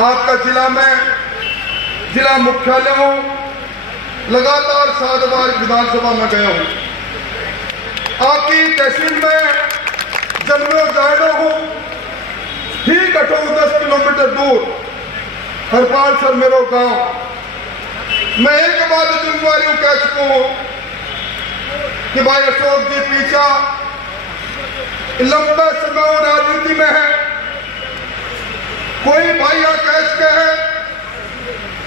आपका जिला में जिला मुख्यालयों लगातार 7 बार विधानसभा में गया हूँ। आपकी तहसील में जन्मों जायडो हूँ, ठीक 10 किलोमीटर दूर हरपाल सर मेरो गांव। मैं एक बात जिम्मेवारी कह चुका हूँ कि भाई अशोक जी पीछा लंबे समय राजनीति में है। कोई भाई कह सके है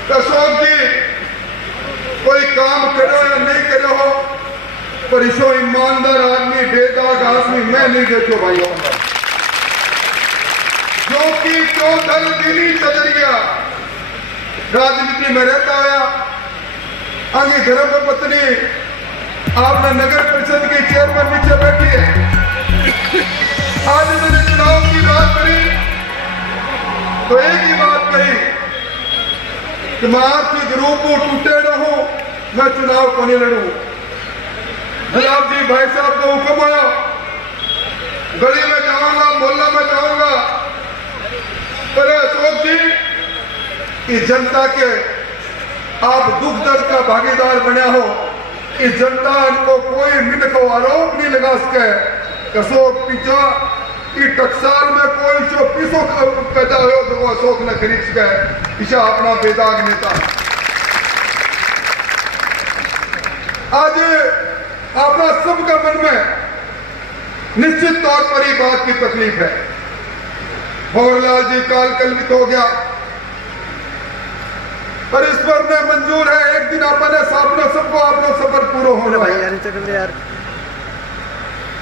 तो अशोक जी कोई काम करो या नहीं करो हो, पर इसो ईमानदार आदमी बेदाग आदमी मैं नहीं देखो भाइयों, जो कि 14 दिनी नजरिया राजनीति में रहता आया। आगे धर्म पत्नी आपने नगर परिषद की चेयरमैन नीचे बैठी है। आज मैंने चुनाव की बात करी तो एक ही बात कही कि मैं आर्थिक रूप में टूटे रहूं, मैं चुनाव को नहीं लड़ूं। गुलाब जी भाई साहब को हुक्म आया, गली में जाऊंगा, मोहल्ला में जाऊंगा, पर अशोक जी इस जनता के आप दुख दर्द का भागीदार बना हो। इस जनता को कोई मिनट को आरोप नहीं लगा सके। अशोक पीछा कि टकसाल में कोई जो पीसो पैदा हो तो वो अशोक ने खरीद सके। ईशा अपना बेदाग नेता। आज अपना सबका मन में निश्चित तौर पर ही बात की तकलीफ है। भंवरलाल जी काल कलवित हो गया, पर इस पर में मंजूर है। एक दिन अपने सामने सबको अपना सफर पूरा होने वाला है।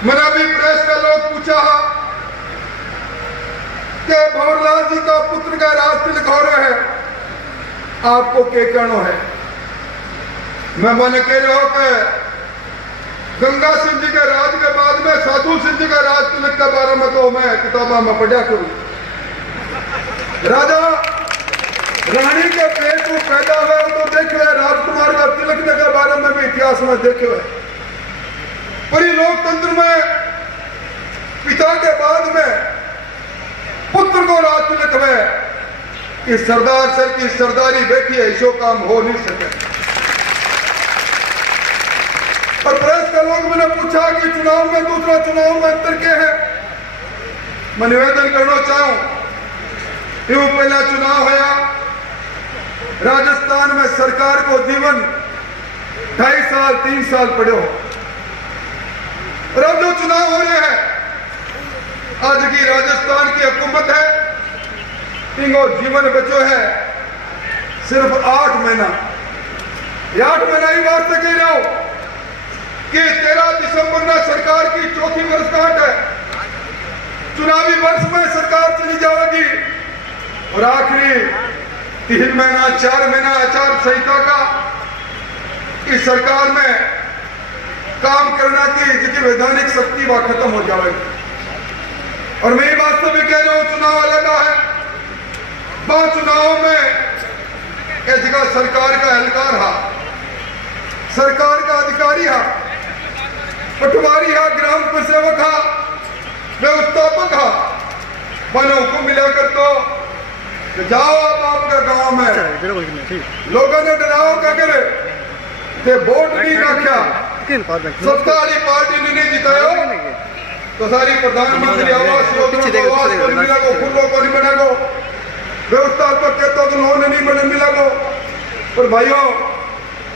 मैंने अभी प्रेस का लोग पूछा कि भंवरलाल जी का पुत्र का राज तिलक हो रहे हैं, आपको क्या कहना है? मैं मन कह रहा हूं कि गंगा सिंह जी के राज के बाद में साधु सिंह जी का राज तिलक के बारे में तो मैं किताबों में पढ़ा करूं। राजा रानी के पेट को पैदा हुआ तो देखे, राजकुमार का तिलक के बारे में भी इतिहास में देखे हुए। पर लोकतंत्र में पिता के बाद में पुत्र को राज तिलक हुए। इस सरदार सर की सरदारी बैठी है, इसो काम हो नहीं सके। और प्रेस का लोग मैंने पूछा कि चुनाव में दूसरा चुनाव में अंतर क्या है। मैं निवेदन करना चाहूं, यूं पहला चुनाव है राजस्थान में सरकार को जीवन 2.5 साल 3 साल पड़े हो, और अब जो चुनाव हो रहे हैं, आज की राजस्थान की हुकूमत है, इनको जीवन बचो है सिर्फ 8 महीना। 8 महीना ही वास्ते कह रहा हूं कि 13 दिसंबर में सरकार की 4थी वर्षगांठ है। चुनावी वर्ष में सरकार चली जाएगी और आखिरी 3 महीना 4 महीना आचार संहिता का इस सरकार में काम करना की जिसकी वैधानिक शक्ति वह खत्म हो जाएगी। और मैं वास्तव में कह रहा हूं, चुनाव अलग है। 5 चुनावों में एक जगह सरकार का एहलकार हा, सरकार का अधिकारी हा, पटवारी हा, ग्राम प्रसेवक हा, व्यवस्थापक हा। मैंने हुक्म मिला कर तो जाओ आप आपके गांव में, लोगों ने डराओ क्या करे कि वोट नहीं रखा, सत्ता वाली पार्टी ने नहीं जिताया तो सारी प्रधानमंत्री आवास योजना को आवास को मिला को, खुलों को नहीं बना को, व्यवस्थापक कहता तो लोन नहीं बने मिला को। पर भाइयों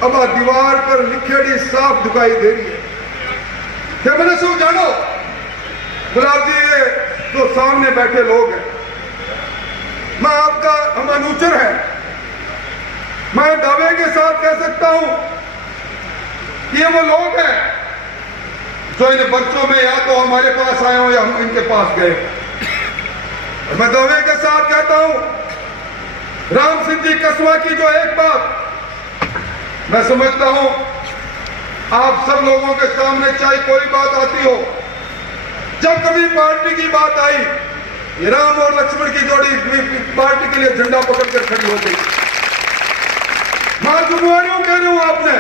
अब दीवार पर लिखेड़ी साफ दिखाई दे रही है। क्या मैंने सब जानो गुलाब जी ये जो सामने बैठे लोग हैं, मैं आपका हम अनुचर है। मैं दावे के साथ कह सकता हूं कि ये वो लोग हैं जो इन बच्चों में या तो हमारे पास आए हो या हम इनके पास गए। मैं दावे के साथ कहता हूं, राम सिंह जी कसवा की जो एक बात मैं समझता हूं, आप सब लोगों के सामने चाहे कोई बात आती हो, जब कभी पार्टी की बात आई, राम और लक्ष्मण की जोड़ी पार्टी के लिए झंडा पकड़कर खड़ी हो गई। मैं जुम्मेवारियों कह रहा हूं, आपने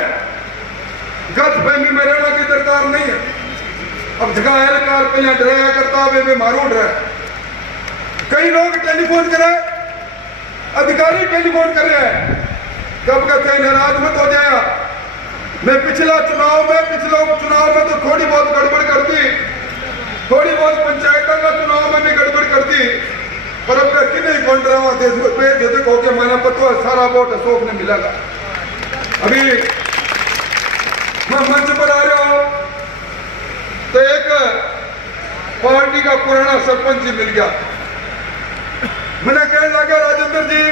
गलतफहमी में रहना की दरकार नहीं है। अब जगह एहलकार पहले डराया करता वे मारू डरा। कई लोग टेलीफोन कराए, अधिकारी टेलीफोन कर रहे हैं, कब कहते हैं नाराज मत हो जाया, मैं पिछले चुनाव में तो थोड़ी बहुत गड़बड़ कर दी, थोड़ी बहुत पंचायतों का चुनाव में भी गड़बड़ कर दी, पर अब मैं किन्हीं बन रहा हूँ देखो के मैंने पता सारा वोट अशोक ने मिलेगा। अभी मैं मंच पर आ रहा हूँ तो एक पार्टी का पुराना सरपंच जी मिल गया, मैंने कहने लगा राजेंद्र जी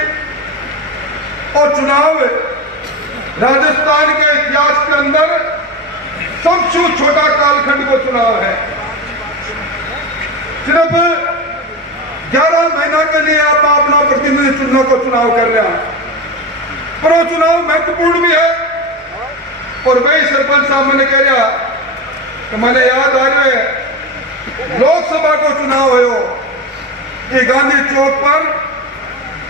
और चुनाव राजस्थान के इतिहास के अंदर सबसे छोटा कालखंड को चुनाव है, सिर्फ 11 महीना के लिए आप अपना प्रतिनिधि चुनने को चुनाव कर रहे हैं, पर वो चुनाव महत्वपूर्ण भी है। और वही सरपंच साहब मैंने कह रहा तो मैंने याद आ रहे है लोकसभा को चुनाव हो ये गांधी चौक पर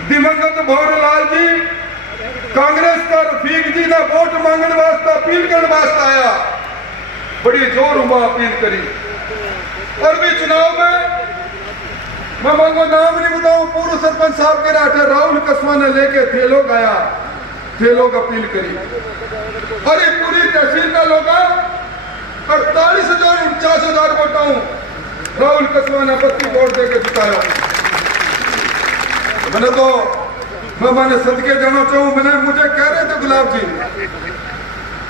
दिवंगत भंवरलाल जी कांग्रेस का रफीक जी ने वोट मांगने वास्ते अपील करने वास्ते आया, बड़ी जोर उमा अपील करी। और भी चुनाव में मैं मांगो नाम नहीं बताऊं, पूर्व सरपंच साहब के राठे राहुल कस्बा ने लेके थे लोग आया, थे लोग अपील करी और ये पूरी तहसील का लोग 48,000 वोटों राहुल कस्बा ने 32 वोट देकर जिताया। मैंने सदके जाना चाहूं, मुझे कह रहे थे गुलाब जी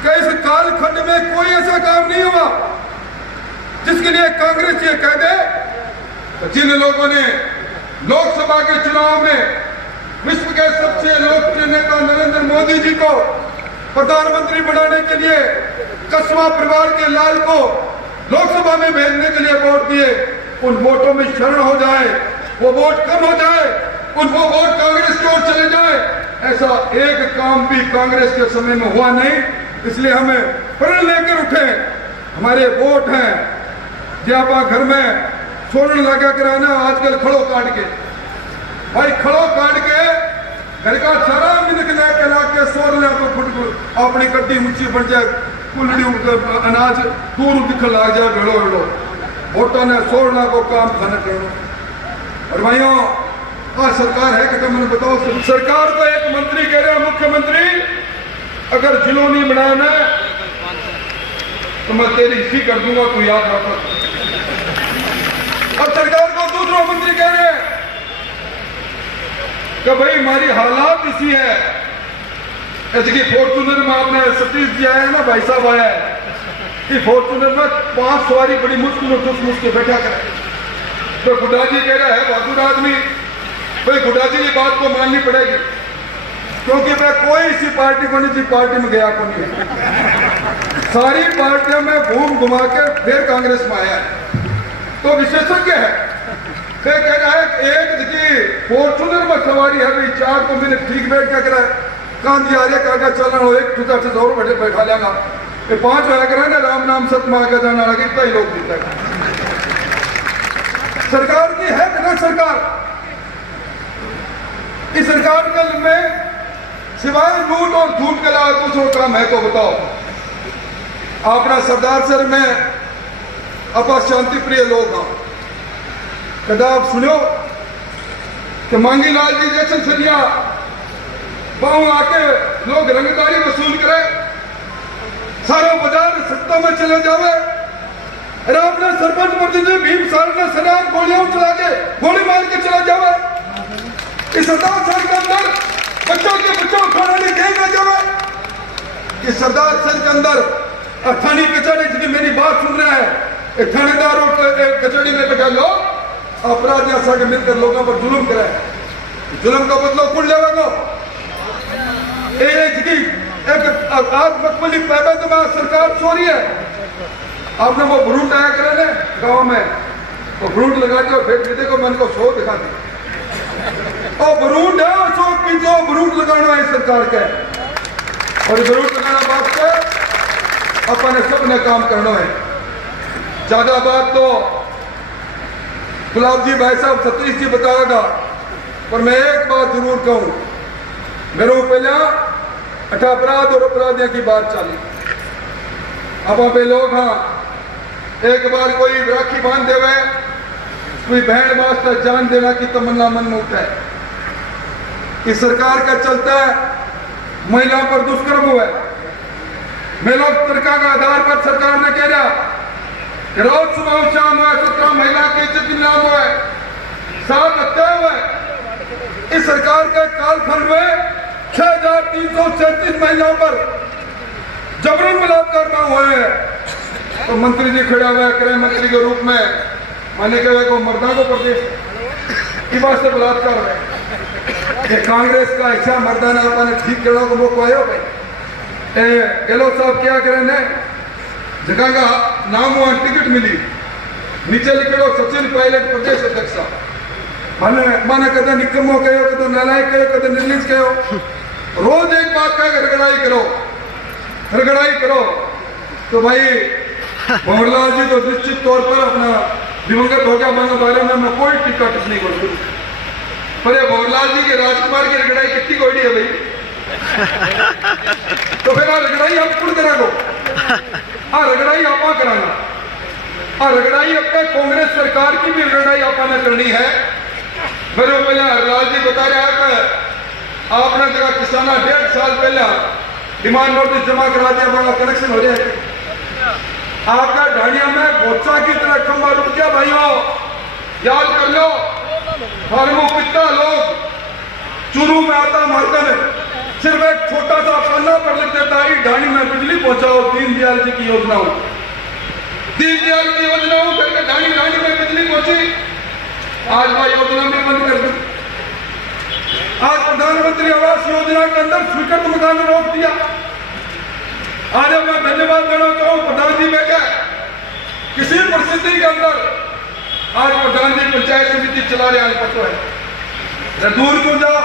कि इस कालखंड में कोई ऐसा काम नहीं हुआ जिसके लिए कांग्रेस ये कह दे जिन लोगों ने लोकसभा के चुनाव में विश्व के सबसे लोकप्रिय नेता नरेंद्र मोदी जी को प्रधानमंत्री बनाने के लिए कस्बा परिवार के लाल को लोकसभा में भेजने के लिए वोट दिए, उन वोटों में शरण हो जाए, वो वोट कम हो जाए, उन वो वोट कांग्रेस की ओर चले जाए, ऐसा एक काम भी कांग्रेस के समय में हुआ नहीं। इसलिए हमें प्रण लेकर उठे, हमारे वोट हैं जो आप घर में सोलन लगा कराना, आजकल खड़ो काट के भाई खड़ो काट के घर का सारा मिनक लेके ला के सोरने को फुट अपनी गड्डी ऊंची बन जाए, कुलड़ी अनाज दूर दिखने लग जाए, ढलो ढलो वोटों ने सोरना को काम खाने करो। और भाइयों आज सरकार है कि मैंने बताओ, सरकार को एक मंत्री कह रहे हैं मुख्यमंत्री अगर जिलो नहीं बनाना तो मैं तेरी हिस्सी कर दूंगा, तू याद रखो। अब सरकार को दूसरा मंत्री कह रहे हैं कि भाई हमारी हालात इसी है, ऐसे फॉर्चूनर में आपने सतीश जी आया है ना, भाई साहब आया है कि फॉर्चूनर में 5 सवारी बड़ी मुश्किल के बैठा करे, तो गुड्डा जी कह रहा है बहादुर आदमी, भाई गुड्डा जी की बात को माननी पड़ेगी क्योंकि मैं कोई इसी पार्टी को नहीं, पार्टी में गया को नहीं, सारी पार्टियों में घूम घुमा के फिर कांग्रेस में आया है। तो विशेषज्ञ है फिर कह रहा है एक फॉर्चूनर में सवारी है भाई 4 तो मैंने ठीक बैठ क्या करा कांधी आ रहे काका चलना हो, एक छुटा से जोर बैठे बैठा लेगा, 5 होया करा ना राम नाम सत्य आगे जाना लगे, इतना ही लोग जीता है। सरकार की है ना सरकार, इस सरकार में सिवाय लूट और झूठ के अलावा दूसरों काम है तो बताओ। अपना सरदार सर में अपा शांति प्रिय लोग हैं, कदा आप सुनो कि मांगी लाल जी जैसे सरिया पाँव आके लोग रंगदारी वसूल करे, सारा बाजार सत्ता में चले जावे, अरे अपने सरपंच प्रतिनिधि भीम सार ने सरिया गोलियां चला के गोली मार के चला जावे, इस सरदार सर के अंदर बच्चों के बच्चों खाना नहीं खेलने जावे, इस सरदार सर के अंदर थानी कचहरी जिसकी मेरी बात सुन रहा है, थानेदारों कचहरी में बैठा लोग अपराधियों साथ मिलकर लोगों पर जुल्म कराए, जुल्म का बदला कुल जाएगा। एक आत्मकबली पैबंद में सरकार छोड़ी है, आपने वो भ्रूट आया करे ना गाँव में, तो भ्रूट लगा के और फिर बेटे को मन को शो दिखा दी, और भ्रूट है सो पीछे भ्रूट लगाना है सरकार के, और भ्रूट लगाना बात से अपने सबने काम करना है। ज्यादा बात तो गुलाब जी भाई साहब सतीश जी बताएगा, पर मैं एक बात जरूर कहूं, मेरे पहले अपराध और अपराधियों की बात चली, अब पे लोग हाँ एक बार कोई राखी बांध देवे, कोई बहन वास्ते जान देना की तमन्ना मन में उठे, इस सरकार का चलता है महिला पर दुष्कर्म हुआ है। महिला तरीका का आधार पर सरकार ने कह दिया कि रोज सुबह शाम हुआ 17 महिला की इज्जत नीलाम हुआ है, 7 हत्या हुआ है। इस सरकार के कालखंड में 6337 महिलाओं पर जबरन बलात्कार न हुए हैं। तो मंत्री जी खड़ा हुआ है गृह मंत्री के रूप में, मैंने कहा को मर्दा को प्रदेश की बात से बलात्कार है। कांग्रेस का अच्छा मर्दाना अपने ठीक करने को मौका आयो भाई। गहलोत साहब क्या करें जगह का नाम हुआ टिकट मिली, नीचे लिखो सचिन पायलट प्रदेश अध्यक्ष। माने कदे निकम्मो कहो, कदे नालायक कहो, कदे निर्लिज कहो। रोज एक बात का रगड़ाई करो। तो भाई भंवरलाल जी तो निश्चित तौर पर अपना दिवंगत हो गया के बारे में मैं कोई टिक्का टिप्पणी करूँ, पर ये भंवरलाल जी के राजकुमार की रगड़ाई कितनी कोई है भाई। तो फिर रगड़ाई आप खुद करा दो, रगड़ाई आपा कराना, रगड़ाई अपने कांग्रेस सरकार की भी रगड़ाई आपा ने करनी है। मेरे पहले हरलाल जी बता रहा है कि आपने जगह किसाना 1.5 साल पहले डिमांड नोटिस जमा करा दिया, बड़ा कनेक्शन हो जाए। आपका ढाणिया में बोचा की तरह खंबा रुक गया भाइयों, याद कर लो। फार्मो कितना लोग चूरू में आता मारकर सिर्फ एक छोटा सा पन्ना पर लिख देता है ढाणी में बिजली पहुंचाओ, दीनदयाल जी की योजनाओं, दीनदयाल की योजनाओं करके ढाणी में बिजली पहुंची। आज वह योजना भी बंद कर दी। आज प्रधानमंत्री आवास योजना के अंदर स्वीकृत मकान रोक दिया। आज मैं धन्यवाद देना चाहूँ प्रधान जी बैठे, किसी परिस्थिति के अंदर आज प्रधान जी पंचायत समिति चला रहे हैं, पता है दूर को जाओ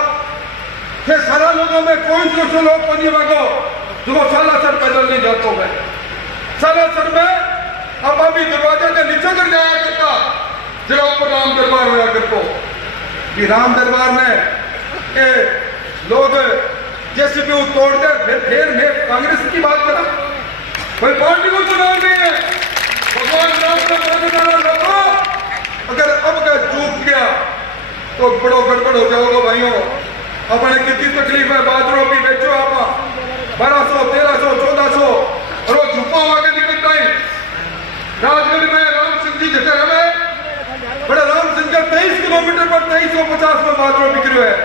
फिर सारा लोगों में कोई जो लोग पंजी मांगो जो सालासर पैदल नहीं जाते मैं सालासर में अब अभी दरवाजे के नीचे कर जाया करता जरा ऊपर राम दरबार होया करतो कि राम दरबार में के लोग जैसे भी तोड़कर फिर मैं कांग्रेस की बात करा, कोई पार्टी को चुनाव नहीं है। भगवान राम का रखो, अगर अब का चूक गया तो बड़ो गड़बड़ हो जाओगे भाइयों। अपने कितनी तकलीफ है, बादरों की बेचो आप 1200 1300 1400 और वो झुपा हुआ के निकलता ही राजगढ़ में राम सिंह जी जैसे रहे बड़े राम सिंह का 23 किलोमीटर पर 2350 में बादरों बिक्री है।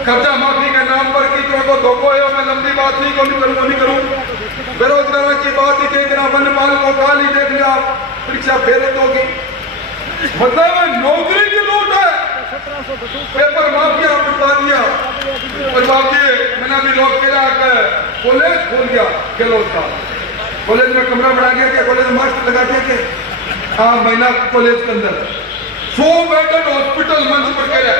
कर्जा माफी के नाम पर कितनों को धोखो है, मैं लंबी बात नहीं करूं। बेरोजगारों की बात ही देखना, वनपाल को काल ही देख लिया, परीक्षा फेल होगी, मतलब नौकरी की लूट है। पेपर माफिया पिटवा दिया और बाकी मैंने भी लोग कह रहा कॉलेज खोल गया गहलोत का, कॉलेज में कमरा बढ़ा गया कि कॉलेज में मास्क लगा दिया कि हाँ महिला कॉलेज के अंदर 100 बेडेड हॉस्पिटल मंच पर कह रहे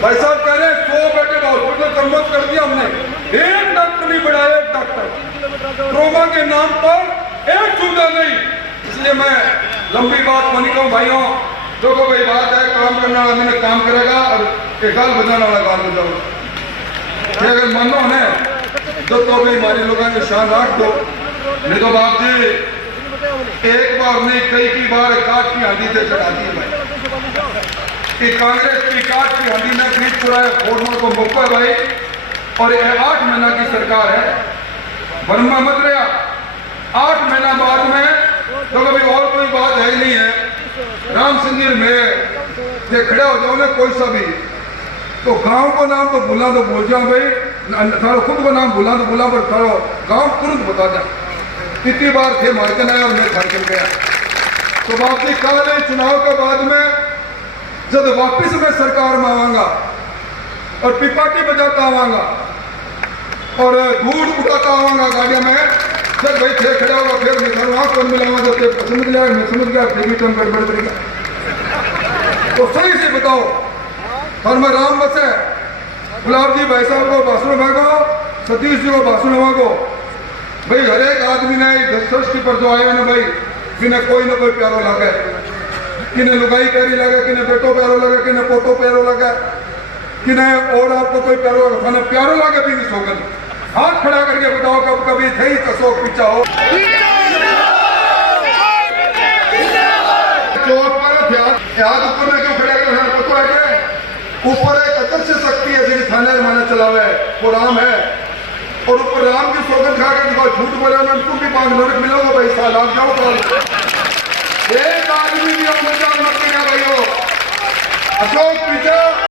भाई साहब, कह रहे 100 बेडेड हॉस्पिटल कन्वर्ट कर दिया हमने, एक डॉक्टर नहीं बढ़ाया, एक डॉक्टर ट्रोमा के नाम पर एक सुविधा नहीं। इसलिए मैं लंबी बात मानी कहूँ भाइयों, देखो भाई बात है काम करने वाला मैंने काम करेगा और गाल बजाने वाला गाल बजाओ। अगर मानो है तो भी हमारे लोगों ने शान राख दो, नहीं तो बाप जी एक बार नहीं कई बार काट की हांडी से चढ़ा दी भाई कि कांग्रेस की काट की हांडी ने खरीद चुराया फोड़ने को मौका है भाई। और ये 8 महीना की सरकार है, वर्मा मत रहा 8 महीना बाद में तो कभी और कोई बात है ही नहीं है। राम सिंह में से खड़ा हो जाओ ना कोई सा भी तो गांव को नाम तो भूला तो बोल जाओ भाई, थारो खुद को नाम भूला तो भूला पर थारो गांव तुरंत बता जा। कितनी बार थे मार्कन आया और मैं झारखंड गया। तो वापसी कल चुनाव के बाद में जब वापिस मैं सरकार में आवांगा और पिपाटी बजाता आवांगा और दूध उठाता आवांगा गाड़ियों में, जब भाई थे खड़ा होगा फिर मैं घर वहां कौन मिलाऊंगा जब समझ गया, मैं समझ गया फिर भी गड़बड़ करेगा। तो सही से बताओ और मैं राम बसे गुलाब जी भाई साहब को भाषण मांगो, सतीश जी को भाषण मांगो भाई। हर एक आदमी ने सृष्टि पर जो आए ना भाई, किन्हें कोई ना कोई प्यारो लगे, किन्हें लुगाई प्यारी लगे, किन्हें बेटो प्यारो लगे, किन्हें पोतो प्यारो लगे, किन्हें और आपको कोई प्यारो लगे, प्यारो लगे भी नहीं सोगन। हाथ खड़ा करके बताओ कब कभी थे ही अशोक पीछा हो चौक पर याद ऊपर में क्यों खड़ा कर ऊपर एक वो राम है, और ऊपर राम की सौगंध खा के झूठ बोला मैं तुम भी 5 नरक मिलोगे भाई, साल आप जाओ कॉल। एक आदमी भी मत देना भाइयों। अशोक विचार